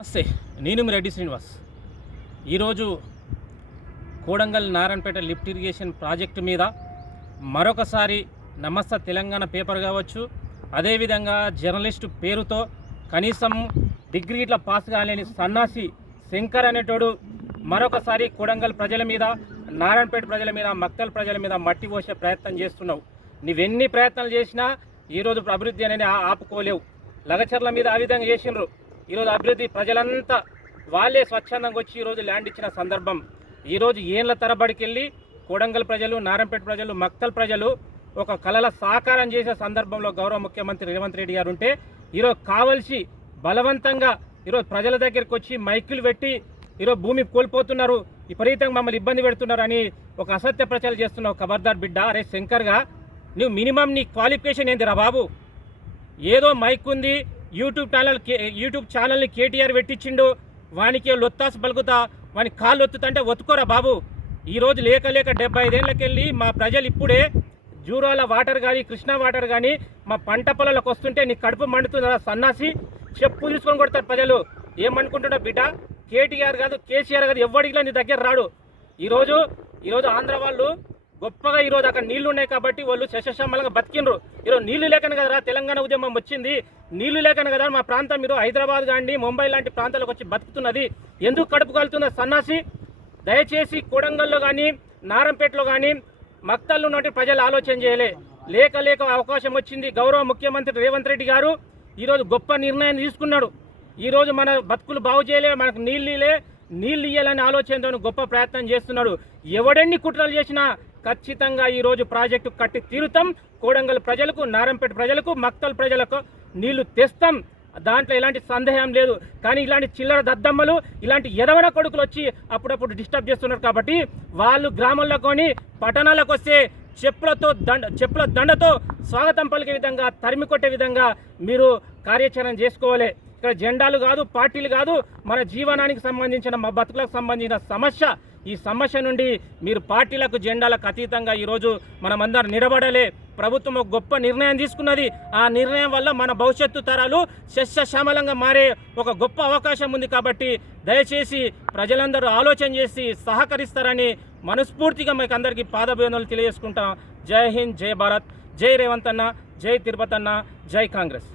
నమస్తే, నేను మీ రెడ్డి శ్రీనివాస్. ఈరోజు Kodangal Narayanpet lift irrigation project మీద మరొకసారి నమస్తే తెలంగాణ పేపర్ కావచ్చు, అదేవిధంగా జర్నలిస్టు పేరుతో కనీసం డిగ్రీట్ల పాస్ కాలేని సన్నాసి శంకర్ అనేటోడు మరొకసారి కోడంగల్ ప్రజల మీద, నారాయణపేట ప్రజల మీద, మక్తల్ ప్రజల మీద మట్టి పోసే ప్రయత్నం చేస్తున్నావు. నువ్వెన్ని ప్రయత్నాలు చేసినా ఈరోజు అభివృద్ధి అనేది ఆపుకోలేవు. లగచర్ల మీద ఆ విధంగా చేసినారు. ఈరోజు అభివృద్ధి ప్రజలంతా వాళ్ళే స్వచ్ఛందంగా వచ్చి ఈరోజు ల్యాండ్ ఇచ్చిన సందర్భం. ఈరోజు ఏళ్ళ తరబడికి వెళ్ళి కోడంగల్ ప్రజలు, నారాయణపేట ప్రజలు, మక్తల్ ప్రజలు ఒక కళల సాకారం చేసే సందర్భంలో గౌరవ ముఖ్యమంత్రి రేవంత్ రెడ్డి గారు ఉంటే ఈరోజు కావలసి బలవంతంగా ఈరోజు ప్రజల దగ్గరికి వచ్చి మైకులు పెట్టి ఈరోజు భూమి కోల్పోతున్నారు, విపరీతంగా మమ్మల్ని ఇబ్బంది పెడుతున్నారు అని ఒక అసత్య ప్రచారం చేస్తున్నావు. ఖబర్దార్ బిడ్డ. అరే శంకర్గా, నువ్వు మినిమం నీ క్వాలిఫికేషన్ ఏందిరా బాబు? ఏదో మైక్ ఉంది, యూట్యూబ్ ఛానల్ని కేటీఆర్ పెట్టించిండు, వానికి లొత్తాసు పలుకుతా, వాని కాళ్ళు ఒత్తుతంటే ఒత్తుకోరా బాబు. ఈరోజు లేక 75 ఏళ్ళకెళ్ళి మా ప్రజలు ఇప్పుడే జూరాల వాటర్ కానీ, కృష్ణా వాటర్ కానీ మా పంట పొలాలకు వస్తుంటే నీ కడుపు మండుతుందా సన్నాసి? చెప్పు తీసుకొని కొడతారు ప్రజలు. ఏమనుకుంటున్నా బిడ్డ? కేటీఆర్ కాదు, కేసీఆర్ కాదు, ఎవడికి నీ దగ్గర రాడు. ఈరోజు ఆంధ్ర వాళ్ళు గొప్పగా ఈరోజు అక్కడ నీళ్లు ఉన్నాయి కాబట్టి వాళ్ళు శశశమలంగా బతికినరు. ఈరోజు నీళ్లు లేకనే కదరా తెలంగాణ ఉద్యమం వచ్చింది. నీళ్లు లేకనే కదా మా ప్రాంతం మీరు హైదరాబాద్ కానీ, ముంబై లాంటి ప్రాంతాలకు వచ్చి బతుకుతున్నది. ఎందుకు కడుపు కాలుతున్న సన్నాసి? దయచేసి కోడంగల్లో కానీ, నారంపేటలో కానీ, మక్తల్లో ఉన్నట్టు ప్రజలు ఆలోచన చేయలే. లేక అవకాశం వచ్చింది. గౌరవ ముఖ్యమంత్రి రేవంత్ రెడ్డి గారు ఈరోజు గొప్ప నిర్ణయం తీసుకున్నాడు. ఈరోజు మన బతుకులు బాగు చేయలే, మనకు నీళ్ళు ఇయ్యాలని ఆలోచనతో గొప్ప ప్రయత్నం చేస్తున్నాడు. ఎవడెన్ని కుట్రలు చేసినా ఖచ్చితంగా ఈరోజు ప్రాజెక్టు కట్టి తీరుతాం. కోడంగల్ ప్రజలకు, నారాయణపేట ప్రజలకు, మక్తల్ ప్రజలకు నీళ్లు తెస్తాం. దాంట్లో ఎలాంటి సందేహం లేదు. కానీ ఇలాంటి చిల్లర దద్దమ్మలు, ఇలాంటి ఎదవన కొడుకులు వచ్చి అప్పుడప్పుడు డిస్టర్బ్ చేస్తున్నారు కాబట్టి వాళ్ళు గ్రామంలో కొని పట్టణాలకు వస్తే చెప్పుల దండతో స్వాగతం పలికే విధంగా, తరిమి కొట్టే విధంగా మీరు కార్యాచరణ చేసుకోవాలి. ఇక్కడ జెండాలు కాదు, పార్టీలు కాదు, మన జీవనానికి సంబంధించిన, మా బతుకులకు సంబంధించిన సమస్య. ఈ సమస్య నుండి మీరు పార్టీలకు, జెండాలకు అతీతంగా ఈరోజు మనమందరం నిలబడాలి. ప్రభుత్వం ఒక గొప్ప నిర్ణయం తీసుకున్నది. ఆ నిర్ణయం వల్ల మన భవిష్యత్తు తరాలు సస్యశ్యామలంగా మారే ఒక గొప్ప అవకాశం ఉంది. కాబట్టి దయచేసి ప్రజలందరూ ఆలోచన చేసి సహకరిస్తారని మనస్ఫూర్తిగా మీకు అందరికీ పాదాభివందనలు తెలియజేసుకుంటాం. జై హింద్, జై భారత్, జై రేవంత్ అన్న, జై తిరుపతి అన్న, జై కాంగ్రెస్.